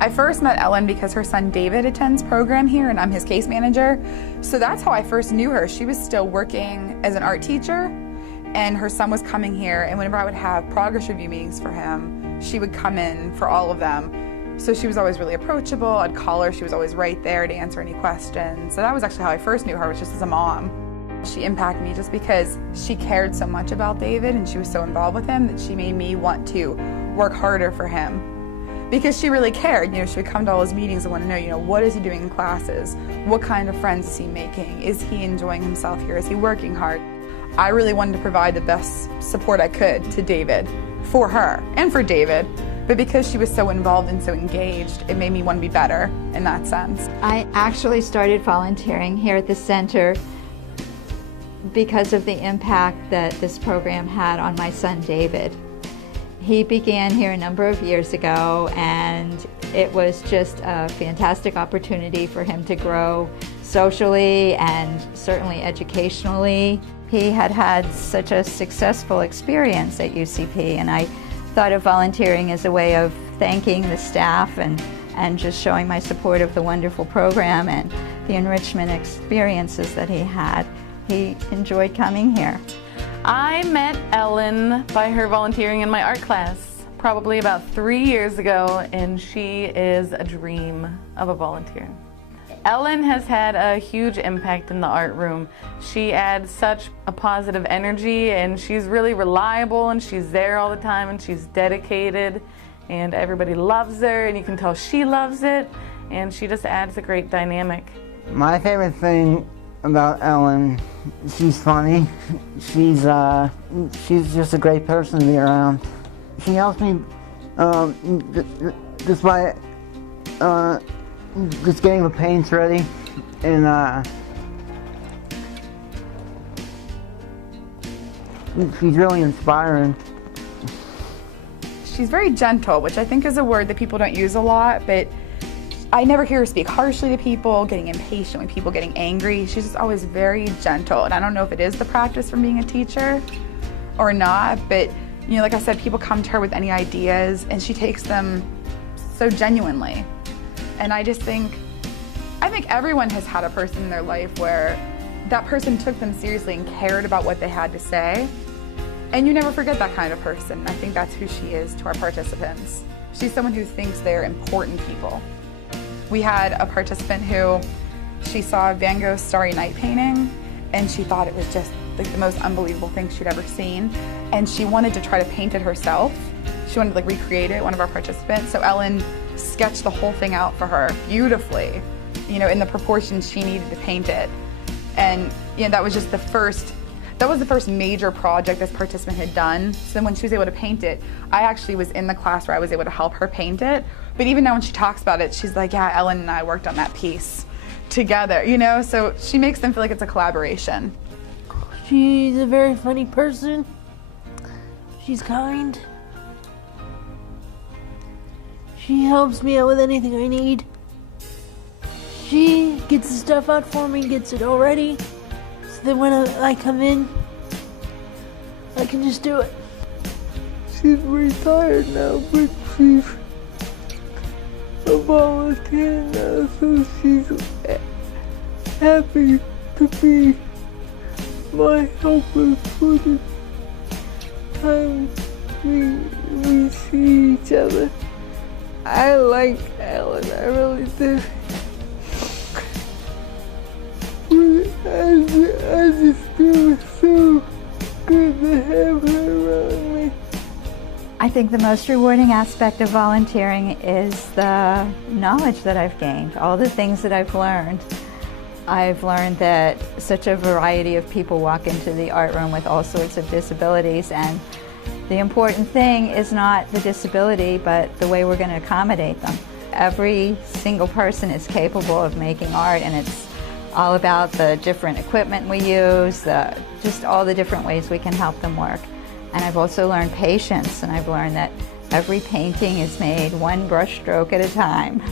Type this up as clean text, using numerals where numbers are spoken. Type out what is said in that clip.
I first met Ellen because her son David attends program here and I'm his case manager. So that's how I first knew her. She was still working as an art teacher and her son was coming here, and whenever I would have progress review meetings for him, she would come in for all of them. So she was always really approachable. I'd call her, she was always right there to answer any questions. So that was actually how I first knew her, was just as a mom. She impacted me just because she cared so much about David and she was so involved with him that she made me want to work harder for him. Because she really cared. She would come to all his meetings and want to know, what is he doing in classes? What kind of friends is he making? Is he enjoying himself here? Is he working hard? I really wanted to provide the best support I could to David, for her and for David. But because she was so involved and so engaged, it made me want to be better in that sense. I actually started volunteering here at the center because of the impact that this program had on my son David. He began here a number of years ago, and it was just a fantastic opportunity for him to grow socially and certainly educationally. He had had such a successful experience at UCP, and I thought of volunteering as a way of thanking the staff and just showing my support of the wonderful program and the enrichment experiences that he had. He enjoyed coming here. I met Ellen by her volunteering in my art class probably about 3 years ago, and she is a dream of a volunteer. Ellen has had a huge impact in the art room. She adds such a positive energy, and she's really reliable, and she's there all the time, and she's dedicated, and everybody loves her, and you can tell she loves it, and she just adds a great dynamic. My favorite thing about Ellen, she's funny. She's just a great person to be around. She helps me just by just getting the paints ready, and she's really inspiring. She's very gentle, which I think is a word that people don't use a lot, but I never hear her speak harshly to people, getting impatient with people, getting angry. She's just always very gentle, and I don't know if it is the practice from being a teacher or not, but like I said, people come to her with any ideas, and she takes them so genuinely. And I think everyone has had a person in their life where that person took them seriously and cared about what they had to say, and you never forget that kind of person. I think that's who she is to our participants. She's someone who thinks they're important people. We had a participant who, she saw Van Gogh's Starry Night painting, and she thought it was just like the most unbelievable thing she'd ever seen, and she wanted to try to paint it herself. She wanted to recreate it, one of our participants. So Ellen sketched the whole thing out for her beautifully, in the proportions she needed to paint it. And that was just the first major project this participant had done. So then when she was able to paint it, I actually was in the class where I was able to help her paint it. But even now when she talks about it, she's like, yeah, Ellen and I worked on that piece together, so she makes them feel like it's a collaboration. She's a very funny person. She's kind. She helps me out with anything I need. She gets the stuff out for me, gets it all ready, so that when I come in, I can just do it. She's retired now, but she's a volunteer now, so she's happy to be my helper for the time we see each other. I like Ellen, I really do. I just feel so good to have her around me. I think the most rewarding aspect of volunteering is the knowledge that I've gained, all the things that I've learned. I've learned that such a variety of people walk into the art room with all sorts of disabilities, and the important thing is not the disability, but the way we're going to accommodate them. Every single person is capable of making art, and it's all about the different equipment we use, just all the different ways we can help them work. And I've also learned patience, and I've learned that every painting is made one brush stroke at a time.